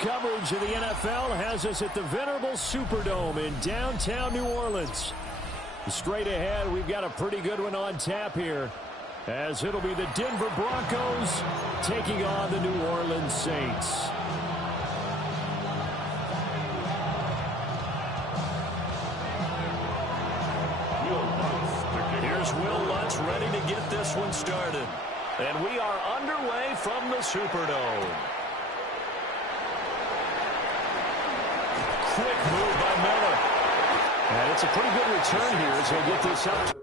coverage of the NFL has us at the venerable Superdome in downtown New Orleans. Straight ahead, we've got a pretty good one on tap here, as it'll be the Denver Broncos taking on the New Orleans Saints. Here's Will Lutz ready to get this one started. And we are underway from the Superdome. Quick move by Miller. And it's a pretty good return here as he'll get this up.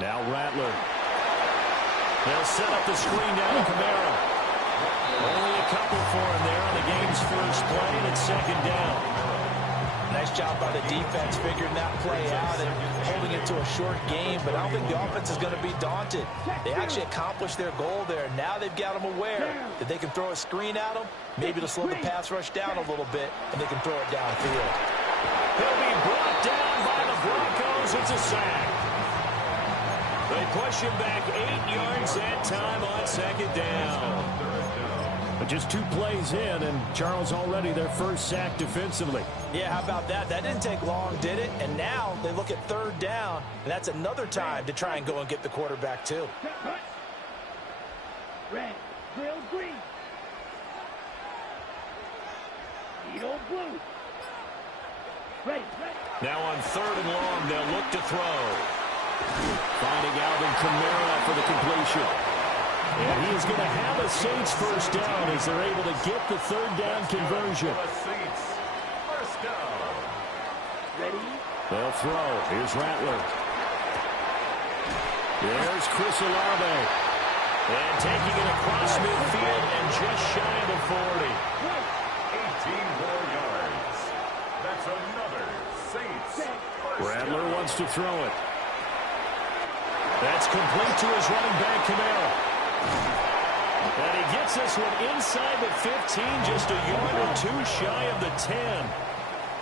Now Rattler. They'll set up the screen down to Kamara. Only a couple for him there on the game's first play, and it's second down. Nice job by the defense figuring that play out and holding it to a short game, but I don't think the offense is going to be daunted. They actually accomplished their goal there. Now they've got them aware that they can throw a screen at them, maybe to slow the pass rush down a little bit, and they can throw it downfield. He'll be brought down by the Broncos. It's a sack. They push him back 8 yards that time on second down. But just 2 plays in, and Charles already their first sack defensively. Yeah, how about that? That didn't take long, did it? And now they look at third down, and that's another time to try and go and get the quarterback too. Red, grill green. Needle blue. Ready. Now on third and long, they'll look to throw. Finding Alvin Kamara for the completion. And he is going to have a Saints first down as they're able to get the third down conversion. First down. Ready? They'll throw. Here's Rattler. There's Chris Olave. And taking it across midfield and just shy of the 40. 18 more yards. That's another Saints first Rattler down. wants to throw it. That's complete to his running back, Kamara. And he gets this one inside the 15, just a yard or 2 shy of the 10.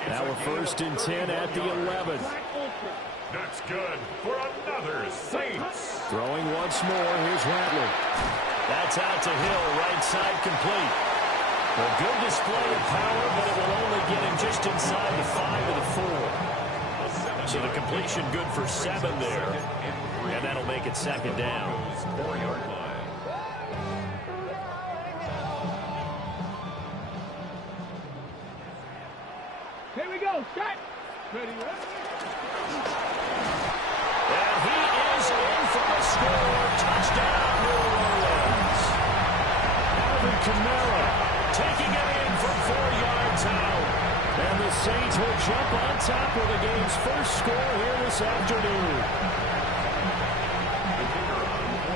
Now a first and 10 at the 11. That's good for another Saints. Throwing once more, here's Rattler. That's out to Hill, right side complete. A good display of power, but it will only get him just inside the 5 of the 4. So the completion good for 7 there. And that'll make it second down. 4-yard line. Here we go. Start. Ready. And he is in for the score. Touchdown, New Orleans. Alvin Kamara taking it in from 4 yards out. And the Saints will jump on top of the game's first score here this afternoon.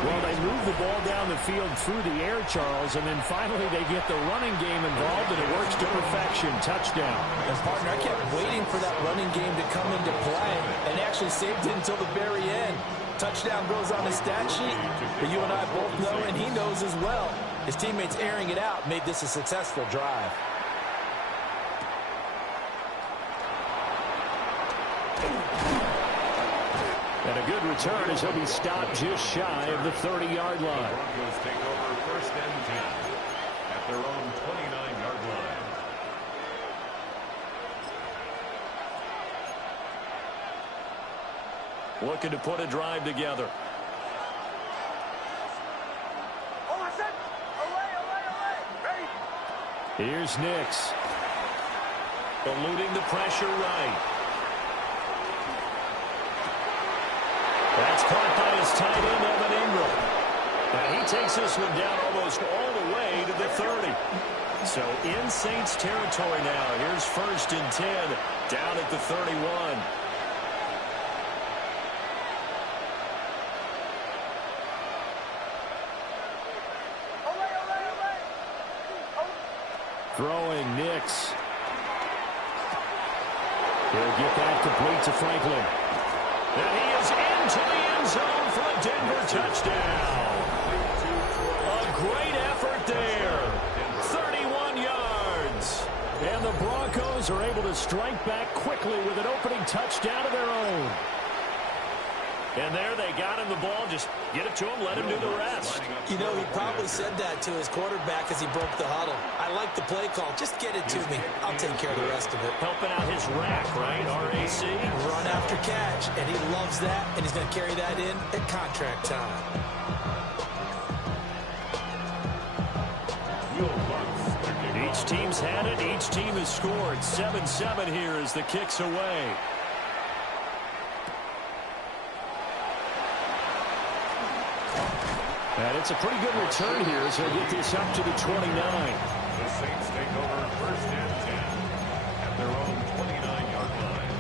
Well, they move the ball down the field through the air, Charles, and then finally they get the running game involved, and it works to perfection. Touchdown. And, partner, I kept waiting for that running game to come into play and actually saved it until the very end. Touchdown goes on the stat sheet, but you and I both know, and he knows as well, his teammates airing it out made this a successful drive. And a good return as he'll be stopped just shy of the 30-yard line. Broncos take over first and 10 at their own 29-yard line. Looking to put a drive together. Here's Nix. Eluding the pressure right. tight end Evan Ingram. And he takes this one down almost all the way to the 30. So in Saints territory now. Here's 1st and 10 down at the 31. Throwing Nix. He'll get that complete to Franklin. And he is into the end zone for a Denver touchdown. A great effort there. 31 yards. And the Broncos are able to strike back quickly with an opening touchdown of their own. And there they got him the ball. Just get it to him, let him do the rest. You know, he probably said that to his quarterback as he broke the huddle. I like the play call. Just get it to me. I'll take care of the rest of it. Helping out his rack, right? RAC. Run after catch. And he loves that. And he's going to carry that in at contract time. Each team's had it. Each team has scored. 7-7 here as the kick's away. And it's a pretty good return here as they get this up to the 29. The Saints take over 1st and 10 at their own 29-yard line.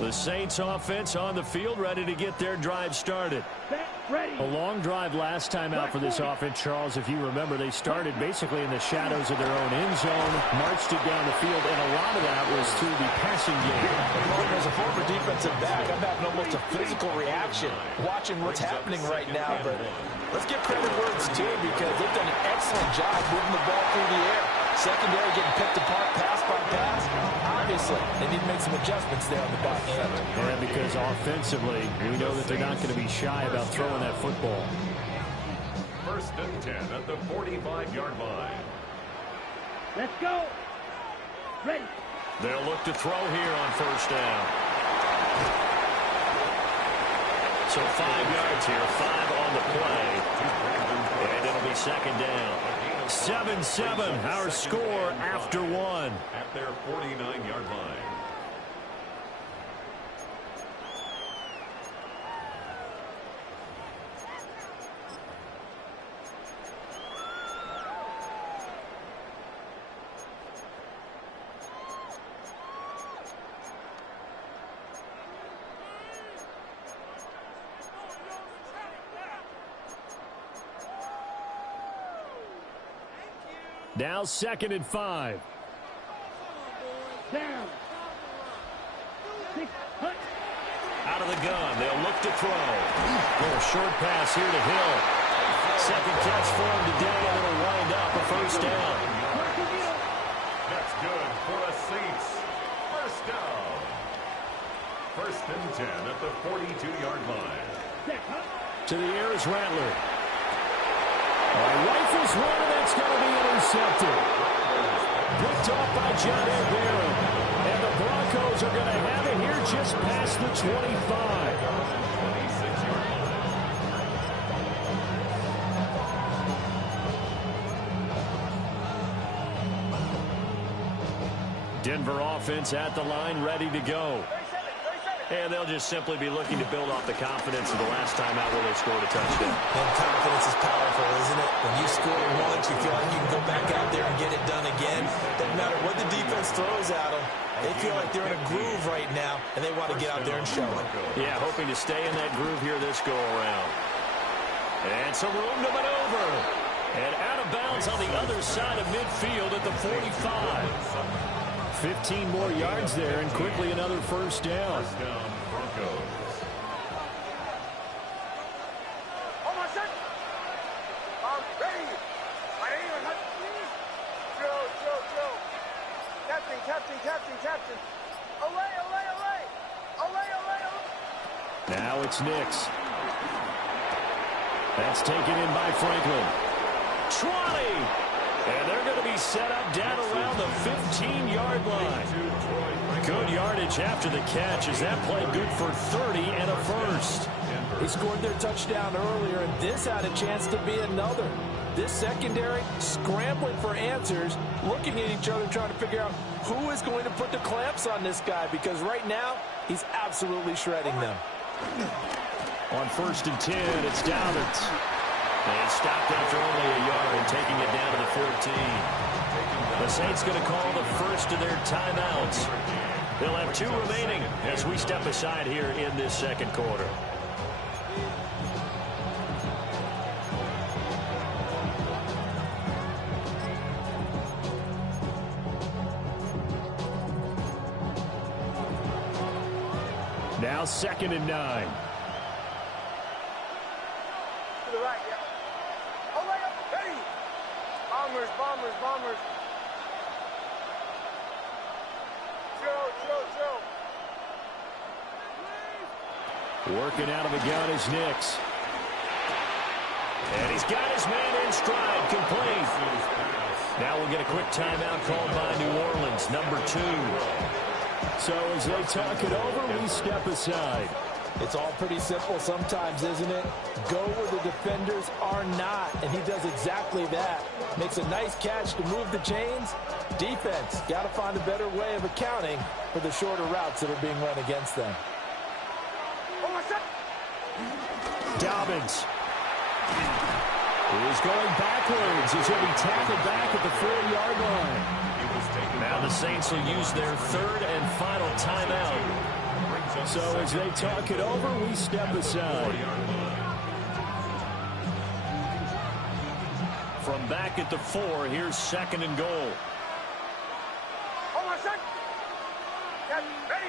The Saints offense on the field, ready to get their drive started. Ready. A long drive last time out for this offense, Charles. If you remember, they started basically in the shadows of their own end zone, marched it down the field, and a lot of that was through the passing game. Martin, as a former defensive back, I'm having almost a physical reaction watching what's happening right now. But let's give credit where it's due because they've done an excellent job moving the ball through the air. Secondary getting picked apart pass by pass. Obviously, they need to make some adjustments there on the back end. And because offensively, we know that they're not going to be shy about throwing that football. 1st and 10 at the 45-yard line. Let's go. Ready. They'll look to throw here on 1st down. So 5 yards here, 5 on the play. And it'll be 2nd down. 7-7, our score after 1. At their 49-yard line. Now 2nd and 5. Down. 6. Hunt. Out of the gun. They'll look to throw. Little short pass here to Hill. 2nd catch for him today, and it'll wind up a 1st down. That's good for the Saints. 1st down. 1st and 10 at the 42-yard line. To the air is Rattler. Rifles one, and that's going to be intercepted. Picked off by John Barron. And the Broncos are going to have it here just past the 25. 26-yard line. Denver offense at the line, ready to go. And they'll just simply be looking to build off the confidence of the last time out where they scored a touchdown. And confidence is powerful, isn't it? When you score once, you feel like you can go back out there and get it done again. Doesn't matter what the defense throws at them. They feel like they're in a groove right now, and they want to get out there and show it. Yeah, hoping to stay in that groove here this go-around. And some room to maneuver. And out of bounds on the other side of midfield at the 45. 15 more yards there, and quickly another 1st down. 1st down, Broncos. Almost set. Ready. My name is Joe. Captain. Olay. Now it's Nix. That's taken in by Franklin. 20. And they're going to be set up down around the 15-yard line. Good yardage after the catch as that play good for 30 and a first. They scored their touchdown earlier, and this had a chance to be another. This secondary scrambling for answers, looking at each other, trying to figure out who is going to put the clamps on this guy, because right now he's absolutely shredding them. On 1st and 10, it's Dobbins. They stopped after only a yard, taking it down to the 14. The Saints going to call the first of their timeouts. They'll have 2 remaining as we step aside here in this second quarter. Now 2nd and 9. To the right, yeah. Oh, my God. Ready. Bombers, bombers, bombers. Chill. Working out of the gun is Nix. And he's got his man in stride, complete. Now we'll get a quick timeout called by New Orleans, number 2. So as they talk it over, we step aside. It's all pretty simple sometimes, isn't it? Go where the defenders are not, and he does exactly that. Makes a nice catch to move the chains. Defense, got to find a better way of accounting for the shorter routes that are being run against them. Dobbins is going backwards as he'll be tackled back at the 4-yard line. Now the Saints will use their 3rd and final timeout. So as they talk it over, we step aside. From back at the 4, here's 2nd and goal. Oh, my son. Get ready.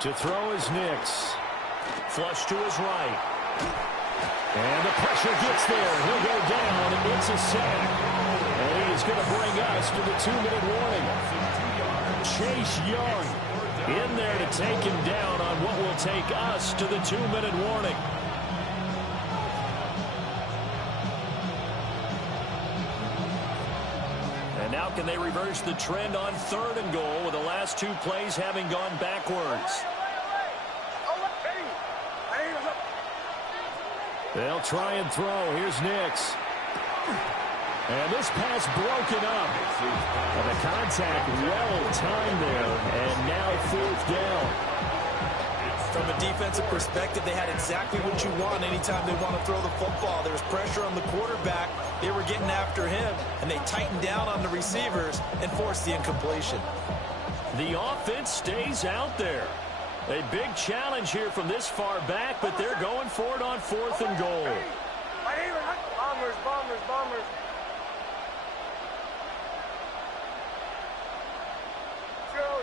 To throw is Nix. Flush to his right. And the pressure gets there. He'll go down. It's a sack. And he is going to bring us to the 2-minute warning. Chase Young in there to take him down on what will take us to the 2-minute warning. And now can they reverse the trend on 3rd and goal with the last 2 plays having gone backwards? They'll try and throw. Here's Nix. And this pass broken up. And the contact well timed there. And now 4th down. From a defensive perspective, they had exactly what you want anytime they want to throw the football. There was pressure on the quarterback. They were getting after him, and they tightened down on the receivers and forced the incompletion. The offense stays out there. A big challenge here from this far back, but they're going for it on 4th and goal. Bombers, bombers, bombers. Chill.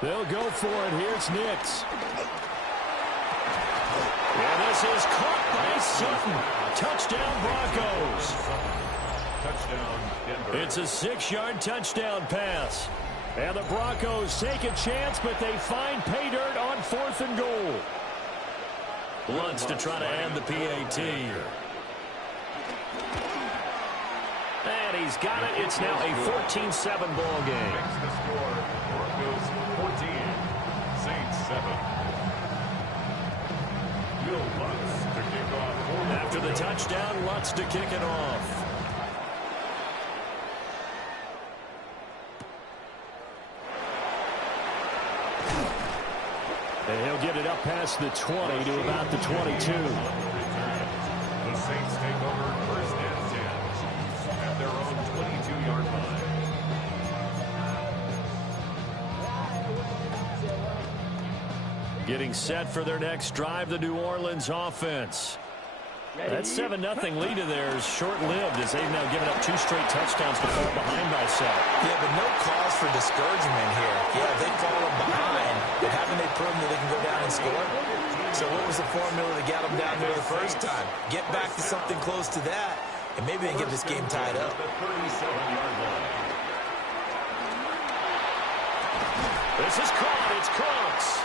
They'll go for it. Here's Nix. And this is caught by Sutton. Touchdown, Broncos. Touchdown, Denver. It's a 6-yard touchdown pass. And the Broncos take a chance, but they find pay dirt on 4th and goal. Lutz to try to end the PAT. And he's got it. It's now a 14-7 ball game. Next to score, Broncos 14, Saints 7. Will Lutz to kick off. After the touchdown, Lutz to kick it off. And he'll get it up past the 20 to about the 22. The Saints take over 1st and 10 at their own 22-yard line. Getting set for their next drive, the New Orleans offense. That 7-0 lead of theirs short-lived as they've now given up 2 straight touchdowns to fall behind by 7. Yeah, but no cause for discouragement here. Yeah, they've fallen behind, but haven't they proven that they can go down and score? So what was the formula that got them down there the first time? Get back to something close to that, and maybe they can get this game tied up. The 37-yard line. This is caught. It's Cooks.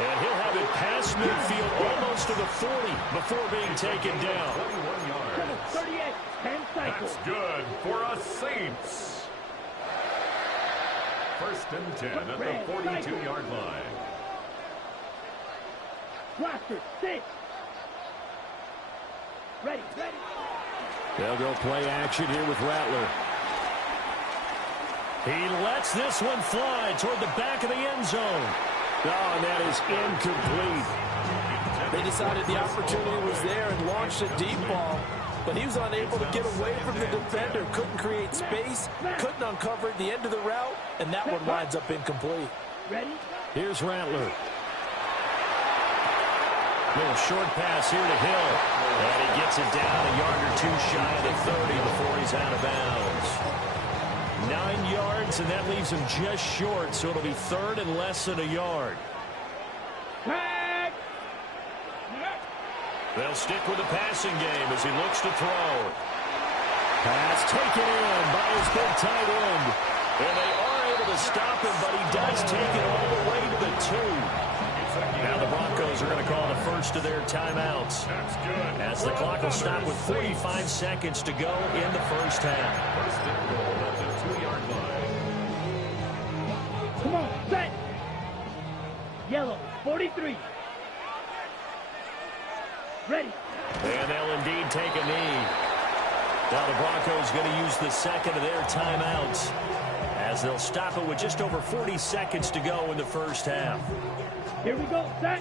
And he'll have it past midfield almost to the 40 before being taken down. 21 yards. 38, 10 cycles. That's good for a Saints. First and 10 at the 42-yard line. Blaster, 6. Ready. They'll go play action here with Rattler. He lets this one fly toward the back of the end zone. Oh, and that is incomplete. They decided the opportunity was there and launched a deep ball, but he was unable to get away from the defender, couldn't create space, couldn't uncover the end of the route, and that one winds up incomplete. Ready? Here's Rattler. Little short pass here to Hill. And he gets it down a yard or two shy of the 30 before he's out of bounds. 9 yards, and that leaves him just short, so it'll be third and less than a yard. Tag! They'll stick with the passing game as he looks to throw. Pass taken in by his big tight end. And they are able to stop him, but he does take it all the way to the 2. Now the Broncos are going to call the first of their timeouts. That's good. As the clock will stop with 45 seconds to go in the first half. First and goal at the 2-yard line. Come on, set! Yellow, 43. Ready. And they'll indeed take a knee. Now the Broncos going to use the second of their timeouts as they'll stop it with just over 40 seconds to go in the first half. Here we go, set.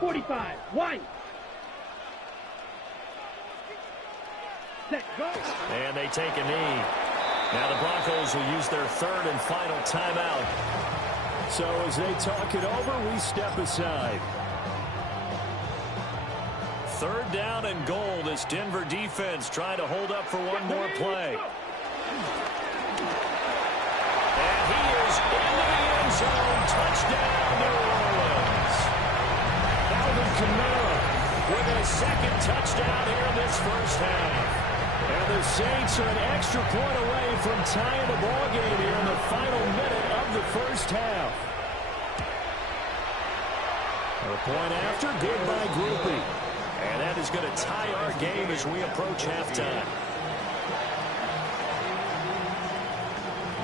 45, wide. Set, go. And they take a knee. Now the Broncos will use their third and final timeout. So as they talk it over, we step aside. Third down and goal. This Denver defense trying to hold up for one more play. And he is into the end zone. Touchdown, New Orleans. Alvin Kamara with a second touchdown here in this first half. And the Saints are an extra point away from tying the ball game here in the final minute of the first half. A point after, good by Groupie. And that is going to tie our game as we approach halftime.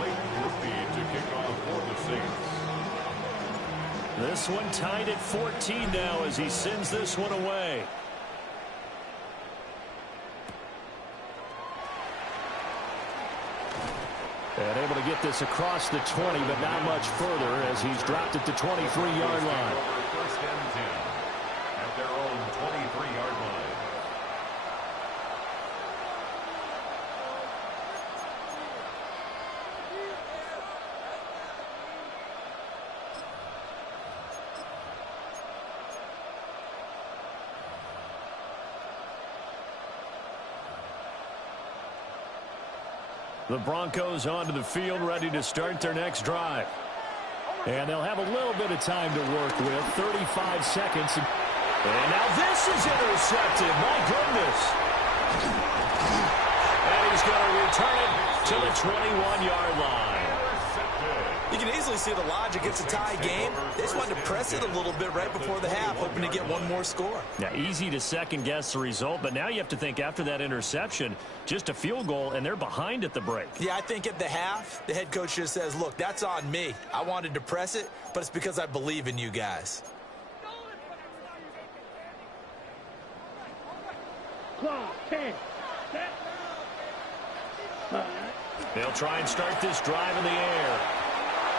Late Groupie to kick off for the Saints. This one tied at 14 now as he sends this one away. And able to get this across the 20, but not much further as he's dropped at the 23-yard line. First and 10 at their own 23-yard line. The Broncos onto the field, ready to start their next drive. And they'll have a little bit of time to work with, 35 seconds. And now this is intercepted, my goodness. And he's going to return it to the 21-yard line. You can easily see the logic. It's a tie game. They just wanted to press it a little bit right before the half, hoping to get one more score. Now, easy to second-guess the result, but now you have to think after that interception, just a field goal, and they're behind at the break. Yeah, I think at the half, the head coach just says, look, that's on me. I wanted to press it, but it's because I believe in you guys. Clock, 10. Set. They'll try and start this drive in the air.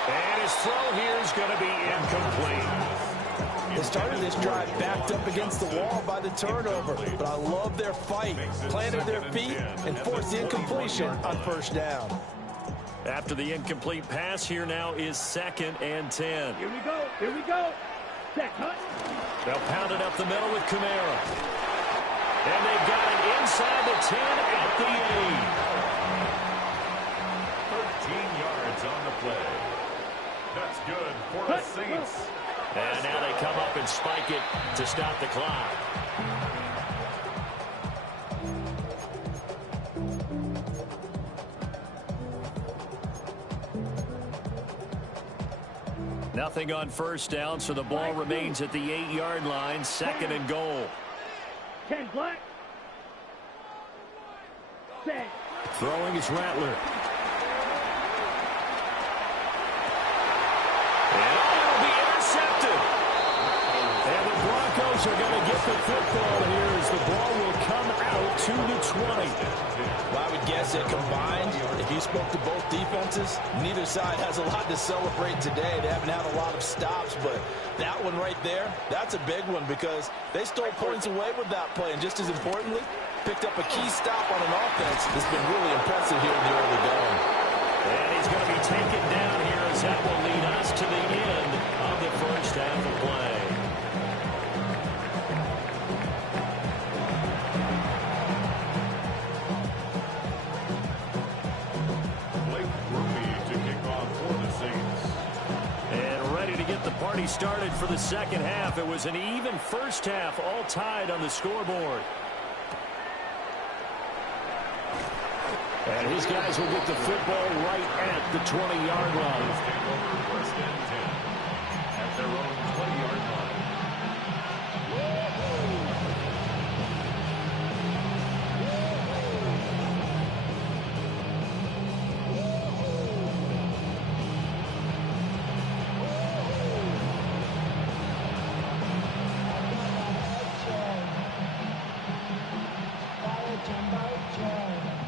And his throw here is going to be incomplete. They started this drive backed up against the wall by the turnover, but I love their fight. Planted their feet and forced the incompletion on first down. After the incomplete pass, here now is 2nd and 10. Here we go. Here we go. Set, cut. They'll pound it up the middle with Kamara. And they've got it inside the 10 at the 8. 13 yards on the play. That's good for the Saints. And now they come up and spike it to stop the clock. Nothing on first down, so the ball remains at the 8-yard line, 2nd and goal. 10 black. Set. Throwing is Rattler. And it'll be intercepted. And the Broncos are going to get the football here as the ball will come out to the 20. Well, I would guess that combined, if you spoke to both defenses, neither side has a lot to celebrate today. They haven't had a lot of stops, but that one right there, that's a big one because they stole points away with that play. And just as importantly, picked up a key stop on an offense that's been really impressive here in the early going. And he's going to be taken down here as that will lead us to the end of the first half of play. The party started for the second half. It was an even first half, all tied on the scoreboard. And his guys will get the football right at the 20-yard line. First and 10 at their own 20-yard line.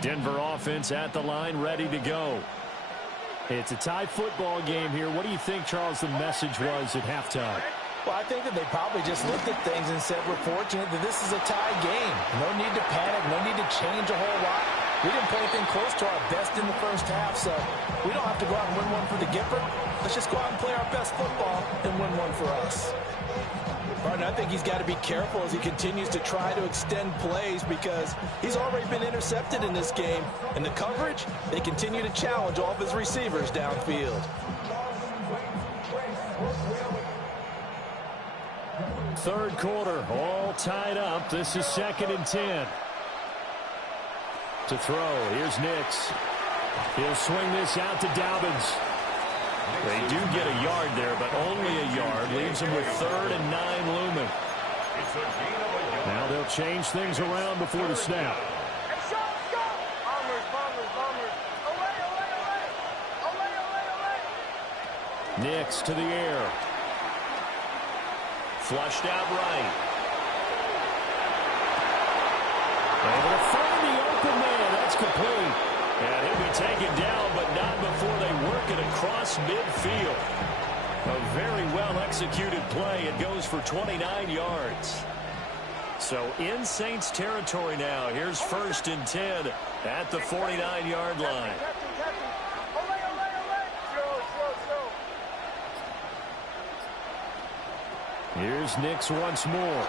Denver offense at the line, ready to go. It's a tie football game here. What do you think, Charles, the message was at halftime? Well, I think that they probably just looked at things and said, we're fortunate that this is a tie game. No need to panic, no need to change a whole lot. We didn't play anything close to our best in the first half, so we don't have to go out and win one for the Gipper. Let's just go out and play our best football and win one for us. Partner, I think he's got to be careful as he continues to try to extend plays because he's already been intercepted in this game. And the coverage, they continue to challenge all of his receivers downfield. Third quarter, all tied up. This is 2nd and 10. To throw, here's Nix. He'll swing this out to Dobbins. They do get a yard there, but only a yard. Leaves them with 3rd and 9 looming. Now they'll change things around before the snap. Nix to the air. Flushed out right. Able to find the open man. That's complete. And he'll be taken down, but not before they work it across midfield. A very well-executed play. It goes for 29 yards. So in Saints territory now. Here's 1st and 10 at the 49-yard line. Here's Nix once more.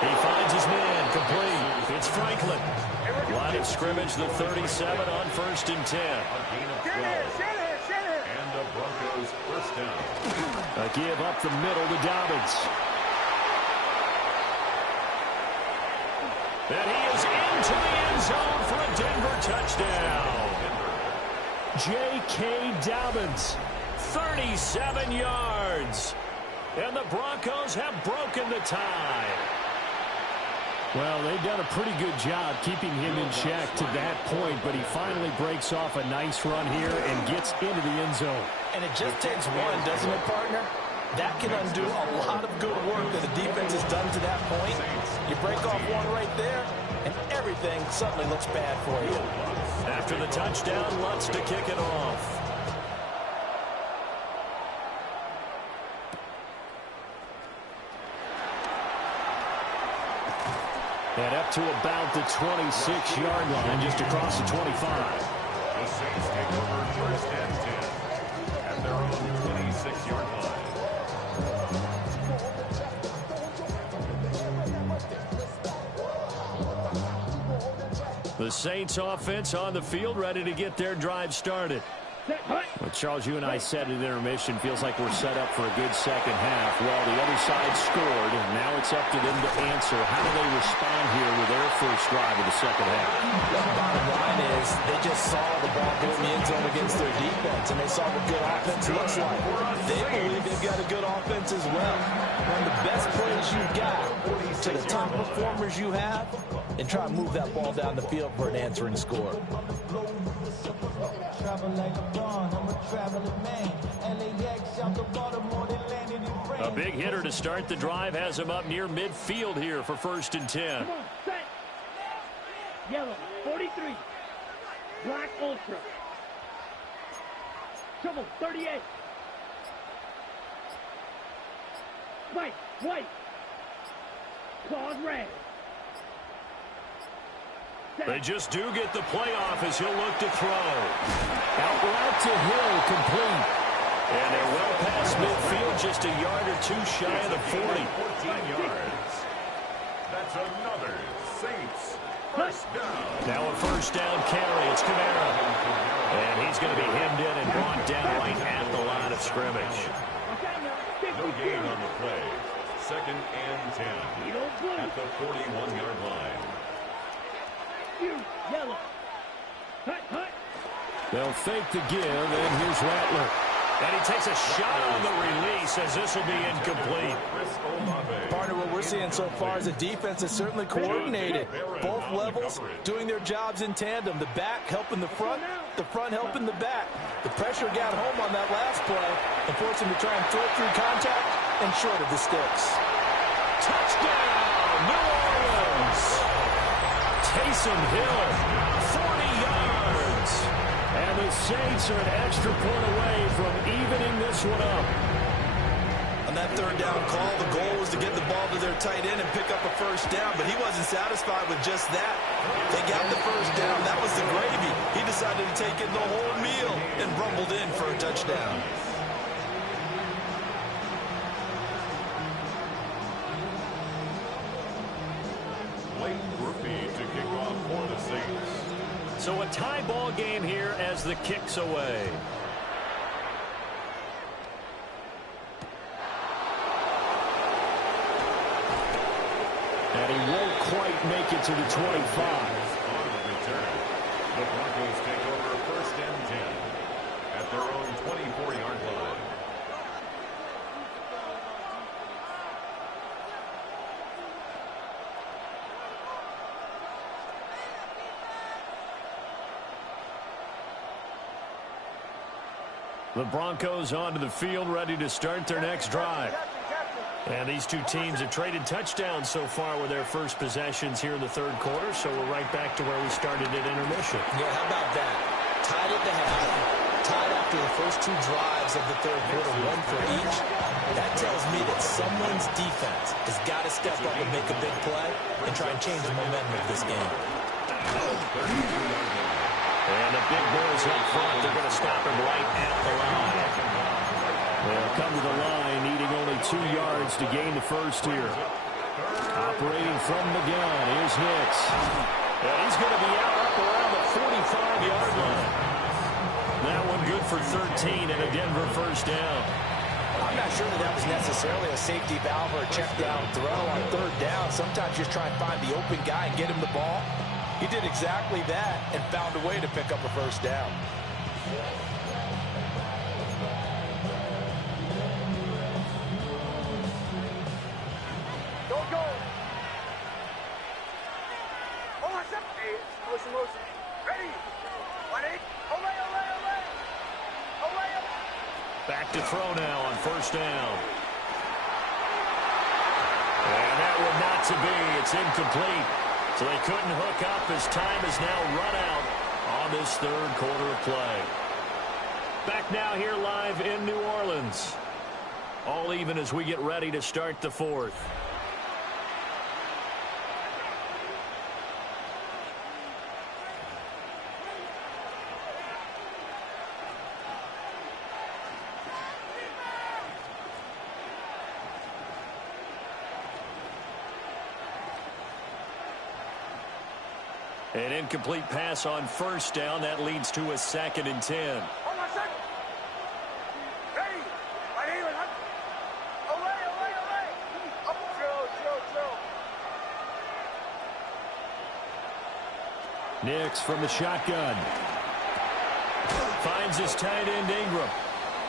He finds his man, complete. It's Franklin. Line of scrimmage, the 37 on 1st and 10. And the Broncos first down. A give up the middle to Dobbins. And he is into the end zone for a Denver touchdown. J.K. Dobbins, 37 yards. And the Broncos have broken the tie. Well, they've done a pretty good job keeping him in check to that point, but he finally breaks off a nice run here and gets into the end zone. And it just takes one, doesn't it, partner? That can undo a lot of good work that the defense has done to that point. You break off one right there, and everything suddenly looks bad for you. After the touchdown, Lutz to kick it off. And up to about the 26-yard line, just across the 25. The Saints take over 1st and 10 at their own 26-yard line. The Saints offense on the field, ready to get their drive started. Well, Charles, you and I said at intermission, feels like we're set up for a good second half. Well, the other side scored, and now it's up to them to answer. How do they respond here with their first drive of the second half? The bottom line is they just saw the ball go in the end zone against their defense, and they saw what good offense looks like. They believe they've got a good offense as well. Run the best plays you've got to the top performers you have, and try to move that ball down the field for an answering score. A big hitter to start the drive has him up near midfield here for 1st and 10. Come on, set. Yellow, 43. Black Ultra. Trouble, 38. White, white. Claws red. They just do get the playoff as he'll look to throw. Out route to Hill, complete. And they're well past midfield, just a yard or two shy of the 40. 14 yards. That's another Saints first down. Now a first down carry. It's Kamara. And he's going to be hemmed in and brought down right at the line of scrimmage. No gain on the play. 2nd and 10 at the 41-yard line. Yellow. Hut, hut. They'll fake the give, and here's Rattler. And he takes a shot on the release as this will be incomplete. Partner, what we're seeing so far is the defense is certainly coordinated. Both levels doing their jobs in tandem. The back helping the front helping the back. The pressure got home on that last play and forced him to try and throw through contact and short of the sticks. Touchdown, New Orleans! Taysom Hill, 40 yards. And the Saints are an extra point away from evening this one up. On that 3rd down call, the goal was to get the ball to their tight end and pick up a first down, but he wasn't satisfied with just that. They got the first down. That was the gravy. He decided to take in the whole meal and rumbled in for a touchdown. So a tie ball game here as the kick's away. And he won't quite make it to the 25. On the return, the Broncos take over 1st and 10 at their own 24-yard line. The Broncos onto the field, ready to start their next drive. And these two teams have traded touchdowns so far with their first possessions here in the 3rd quarter, so we're right back to where we started at intermission. Yeah, how about that? Tied at the half, tied after the first 2 drives of the 3rd quarter, 1 for each. That tells me that someone's defense has got to step up and make a big play and try and change the momentum of this game. And the big boys up front, they're going to stop him right at the line. They'll come to the line, needing only 2 yards to gain the first here. Operating from the gun, here's Hicks. And he's going to be out up around the 45-yard line. That one good for 13 and a Denver first down. I'm not sure that was necessarily a safety valve or a check down throw on 3rd down. Sometimes just try and find the open guy and get him the ball. He did exactly that and found a way to pick up a first down. Go, go. Oh, what's up? Hey, motion, motion. Ready. 1-8. Olay, olay, olay. Olay, olay. Back to throw now on first down. And that one not to be. It's incomplete. So they couldn't hook up as time is now run out on this 3rd quarter of play. Back now here live in New Orleans. All even as we get ready to start the 4th. An incomplete pass on first down. That leads to a 2nd and 10. Hold on a second. Ready. Right here. Olay, olay, olay. Up, drill, drill, drill. Nix from the shotgun. Finds his tight end Ingram.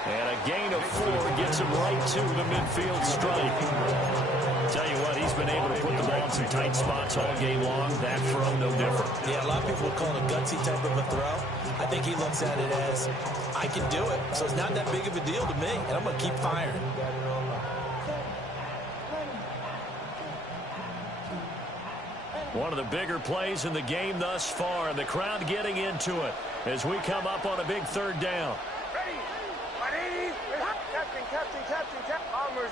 And a gain of 4 gets him right to the midfield stripe. Tell you what, he's been able to put the ball in some tight spots all game long. That throw, no different. Yeah, a lot of people would call it a gutsy type of a throw. I think he looks at it as, I can do it. So it's not that big of a deal to me, and I'm going to keep firing. One of the bigger plays in the game thus far, and the crowd getting into it as we come up on a big third down. Ready. 180. Captain. Bombers.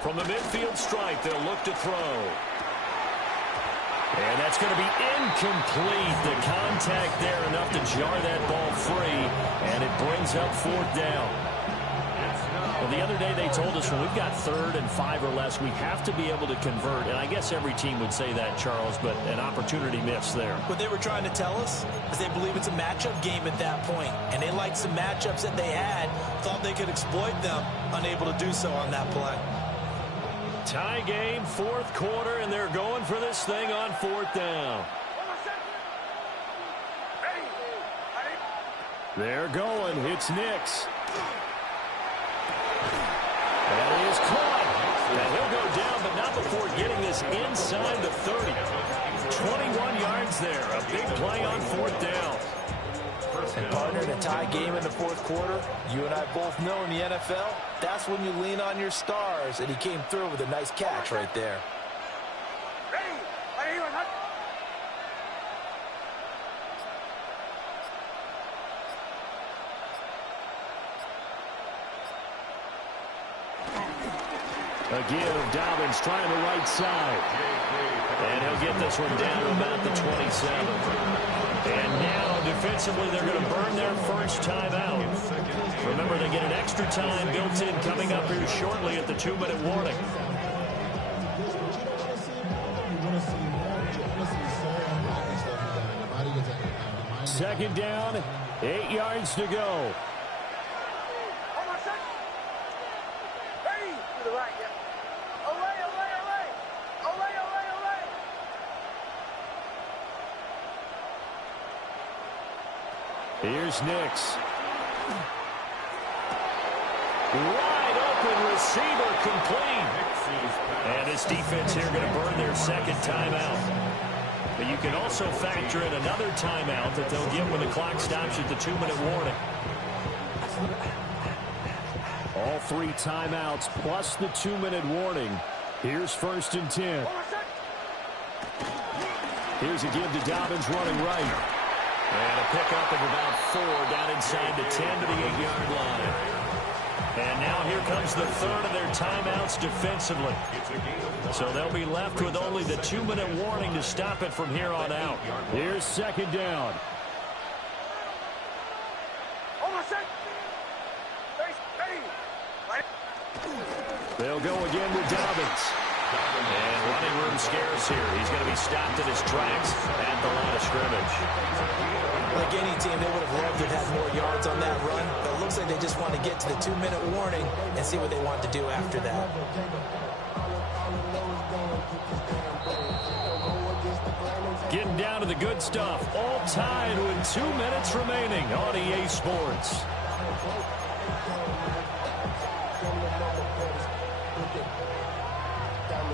From the midfield stripe, they'll look to throw. And that's going to be incomplete. The contact there enough to jar that ball free, and it brings up 4th down. Well, the other day they told us when we've got 3rd and 5 or less, we have to be able to convert. And I guess every team would say that, Charles, but an opportunity missed there. What they were trying to tell us is they believe it's a matchup game at that point. And they liked some matchups that they had, thought they could exploit them, unable to do so on that play. Tie game, 4th quarter, and they're going for this thing on 4th down. They're going. It's Nix. And he is caught. And he'll go down, but not before getting this inside the 30. 21 yards there. A big play on 4th down. And partner, in a tie game in the 4th quarter, you and I both know in the NFL, that's when you lean on your stars, and he came through with a nice catch right there. Again, Dobbins trying the right side. And he'll get this one down to about the 27. And now, defensively, they're going to burn their first timeout. Remember, they get an extra time built in coming up here shortly at the 2-minute warning. Second down, 8 yards to go. Here's Nix. Wide open receiver complete. And this defense here going to burn their second timeout. But you can also factor in another timeout that they'll get when the clock stops at the 2-minute warning. All 3 timeouts plus the 2-minute warning. Here's 1st and 10. Here's a give to Dobbins running right. And a pickup of about 4 down inside the 10 to the 8-yard line. And now here comes the 3rd of their timeouts defensively. So they'll be left with only the 2-minute warning to stop it from here on out. Here's 2nd down. They'll go again with Dobbins. And running room scarce here. He's going to be stopped in his tracks at the line of scrimmage. Like any team, they would have loved to have more yards on that run, but it looks like they just want to get to the 2-minute warning and see what they want to do after that. Getting down to the good stuff. All tied with 2 minutes remaining on EA Sports.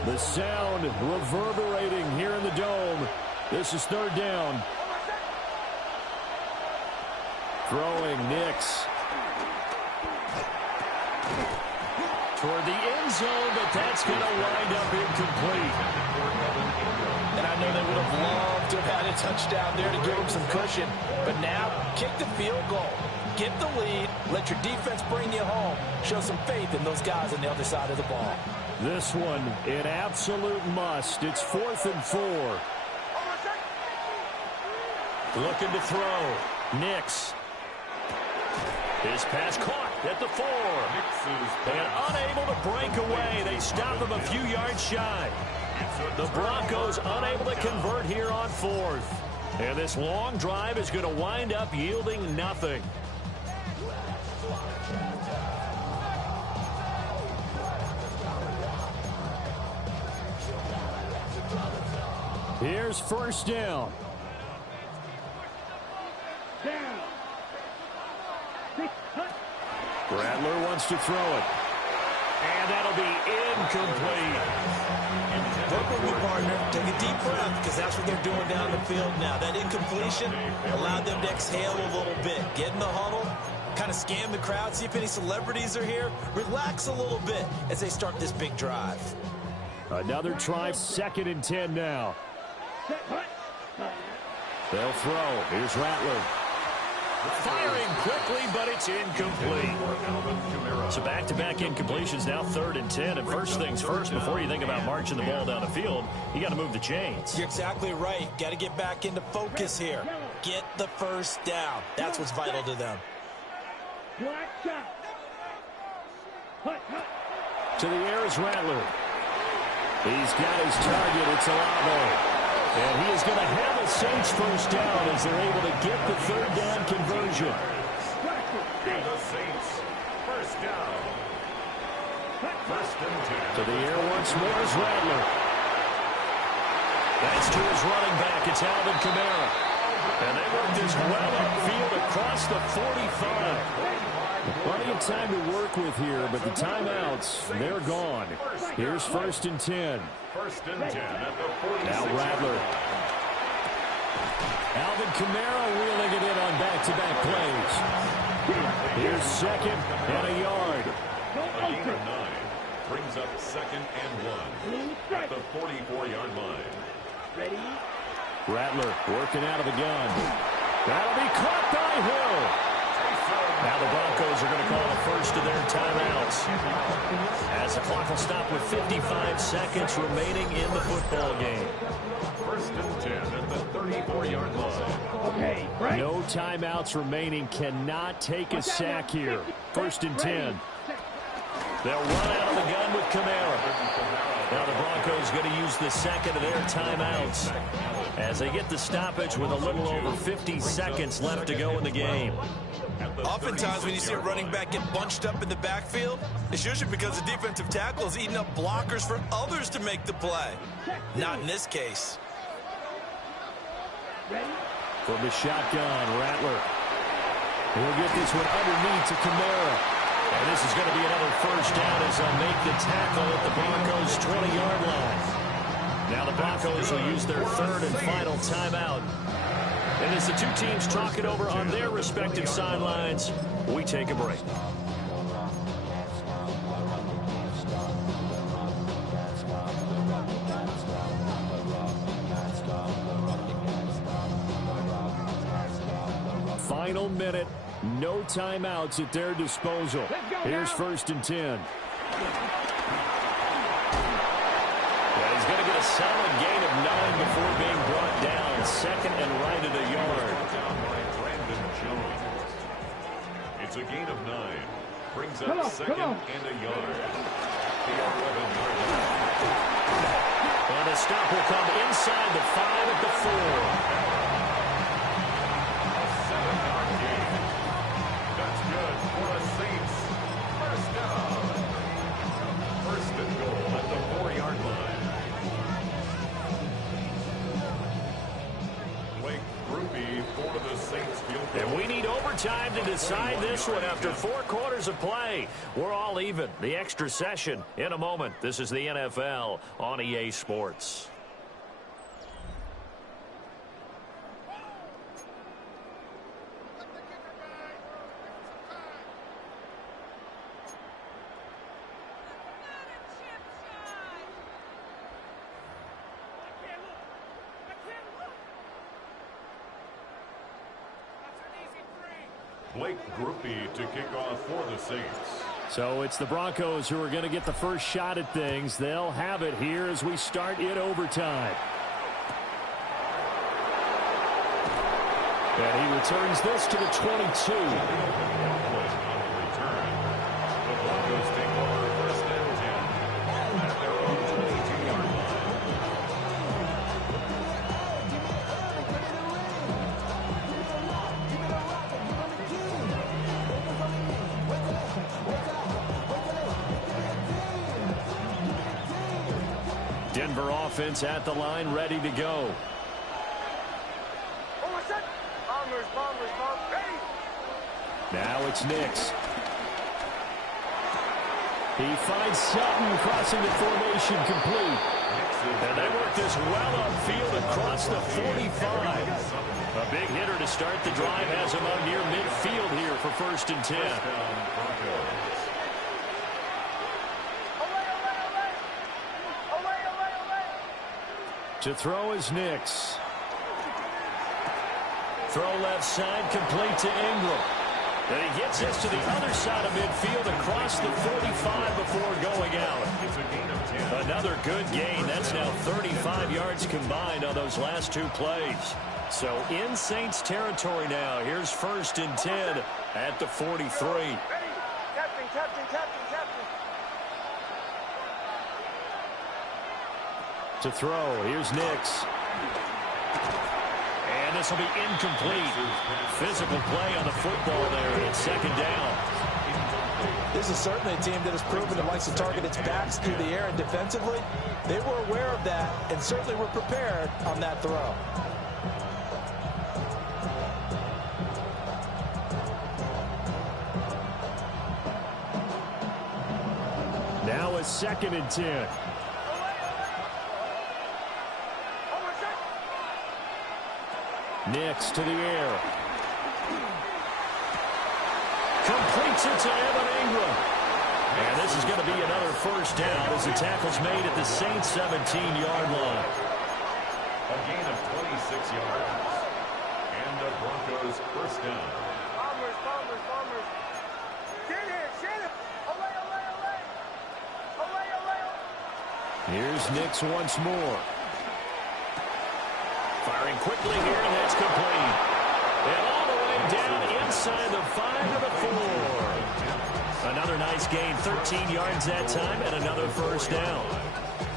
The sound reverberating here in the dome. This is 3rd down. Throwing Nix. Toward the end zone, but that's going to wind up incomplete. And I know they would have loved to have had a touchdown there to give them some cushion. But now, kick the field goal. Get the lead. Let your defense bring you home. Show some faith in those guys on the other side of the ball. This one, an absolute must. It's 4th and 4. Looking to throw. Nix. His pass caught at the 4. And unable to break away. They stop him a few yards shy. The Broncos unable to convert here on 4th. And this long drive is going to wind up yielding nothing. Here's first down. Rattler wants to throw it. And that'll be incomplete. Work with me, partner. Take a deep breath, because that's what they're doing down the field now. That incompletion allowed them to exhale a little bit. Get in the huddle, kind of scan the crowd, see if any celebrities are here. Relax a little bit as they start this big drive. Another try, 2nd and 10 now. They'll throw. Here's Rattler. Firing quickly, but it's incomplete. So back-to-back incompletions, now 3rd and 10. And first things first, before you think about marching the ball down the field, you got to move the chains. You're exactly right. Got to get back into focus here. Get the first down. That's what's vital to them. To the air is Rattler. He's got his target. It's Olave. And he is going to have a Saints first down as they're able to get the 3rd down conversion. And the Saints, first down. 1st and 10. To the air once more is Rattler. That's to his running back. It's Alvin Kamara. And they work this well upfield across the 45. Plenty of time to work with here, but the timeouts, they're gone. Here's 1st and 10. 1st and 10 at the 46. Now Rattler. Alvin Kamara wheeling it in on back-to-back plays. Here's 2nd and a yard. A gain of 9 brings up 2nd and 1 at the 44-yard line. Rattler working out of the gun. That'll be caught by Hill. Now the Broncos are going to call the first of their timeouts, as the clock will stop with 55 seconds remaining in the football game. 1st and 10 at the 34-yard line. No timeouts remaining. Cannot take a sack here. 1st and 10. They'll run out of the gun with Kamara. Now the Broncos going to use the 2nd of their timeouts as they get the stoppage with a little over 50 seconds left to go in the game. Oftentimes when you see a running back get bunched up in the backfield, it's usually because the defensive tackle is eating up blockers for others to make the play. Not in this case. From the shotgun, Rattler. He'll get this one underneath to Kamara. And this is going to be another first down as they'll make the tackle at the Broncos' 20-yard line. Now the Broncos will use their 3rd and final timeout. And as the two teams talk it over on their respective sidelines, we take a break. Final minute. No timeouts at their disposal. Here's 1st and 10. Yeah, he's going to get a solid gain of 9 before being brought down. 2nd and right at a yard. Down by Brandon Jones. It's a gain of 9. Brings up 2nd and a yard. The 11-yard line. And a stop will come inside the 5 at the 4. A 7-yard gain. That's good for the Saints. First down. 1st and goal at the 4-yard line. Blake Groupie for the Saints field goal. And we need overtime to decide this one after 4 quarters of play. We're all even. The extra session in a moment. This is the NFL on EA Sports. Blake Groupie to kick off for the Saints. So it's the Broncos who are going to get the first shot at things. They'll have it here as we start in overtime. And he returns this to the 22. On the return, the Broncos take over 1st and 10 at their own 22-yard line. Denver offense at the line, ready to go. Bombers, bombers, bombers. Ready. Now it's Nix. He finds Sutton crossing the formation complete. And they work this well upfield across the 45. A big hitter to start the drive has him on near midfield here for 1st and 10. To throw is Nix. Throw left side, complete to Ingram. And he gets this to the other side of midfield across the 45 before going out. Another good gain. That's now 35 yards combined on those last 2 plays. So in Saints territory now. Here's 1st and 10 at the 43. Ready. Captain, captain, captain, captain. To throw, here's Nix. And this will be incomplete. Physical play on the football there. It's 2nd down. This is certainly a team that has proven it likes to target its backs through the air, and defensively, they were aware of that and certainly were prepared on that throw. Now it's 2nd and 10. Nix to the air. Completes it to Evan Ingram. And this is going to be another 1st down as the tackle's made at the Saints 17-yard line. A gain of 26 yards. And the Broncos 1st down. Bombers, bombers, bombers. Get here, get it. Away, away, away. Away, away, away. Here's Nix once more. Firing quickly here, and that's complete. And all the way down inside the 5 to the 4. Another nice gain, 13 yards that time, and another 1st down.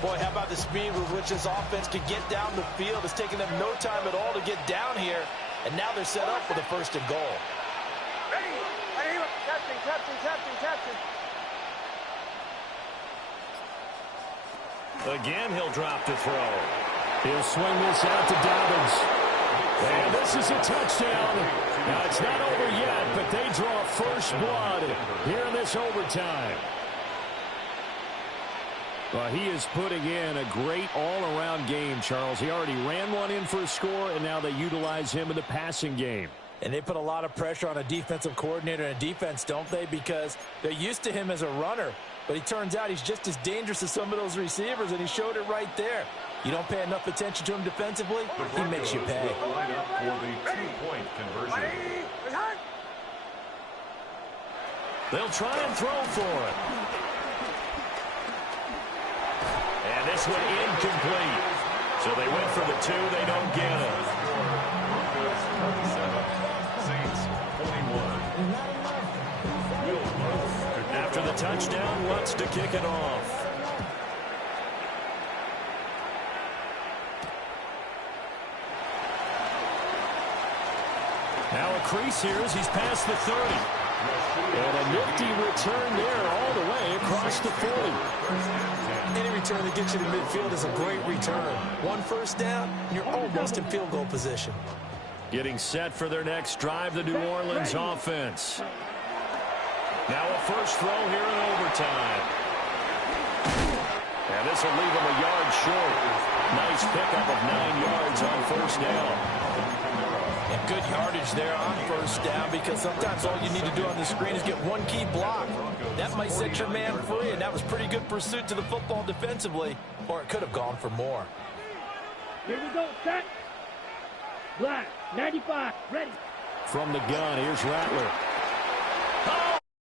Boy, how about the speed with which this offense could get down the field? It's taken them no time at all to get down here, and now they're set up for the 1st and goal. Ready. Captain, captain, captain, captain. Again, he'll drop to throw. He'll swing this out to Dobbins. And this is a touchdown. Now, it's not over yet, but they draw first blood here in this overtime. Well, he is putting in a great all-around game, Charles. He already ran one in for a score, and now they utilize him in the passing game. And they put a lot of pressure on a defensive coordinator and a defense, don't they? Because they're used to him as a runner. But it turns out he's just as dangerous as some of those receivers, and he showed it right there. You don't pay enough attention to him defensively, he makes you pay. Will line up for the 2-point conversion. They'll try and throw for it. And this one incomplete. So they went for the 2. They don't get it. Broncos 27, Saints 21. After the touchdown, wants to kick it off. Now a crease here as he's past the 30. And a nifty return there all the way across the 40. Any return that gets you to midfield is a great return. 1 1st down, and you're almost in field goal position. Getting set for their next drive, the New Orleans offense. Now a first throw here in overtime. And this will leave him a yard short. Nice pickup of 9 yards on 1st down. And good yardage there on 1st down, because sometimes all you need to do on the screen is get one key block. That might set your man free, and that was pretty good pursuit to the football defensively, or it could have gone for more. Here we go, set. Black, 95, ready. From the gun, here's Rattler.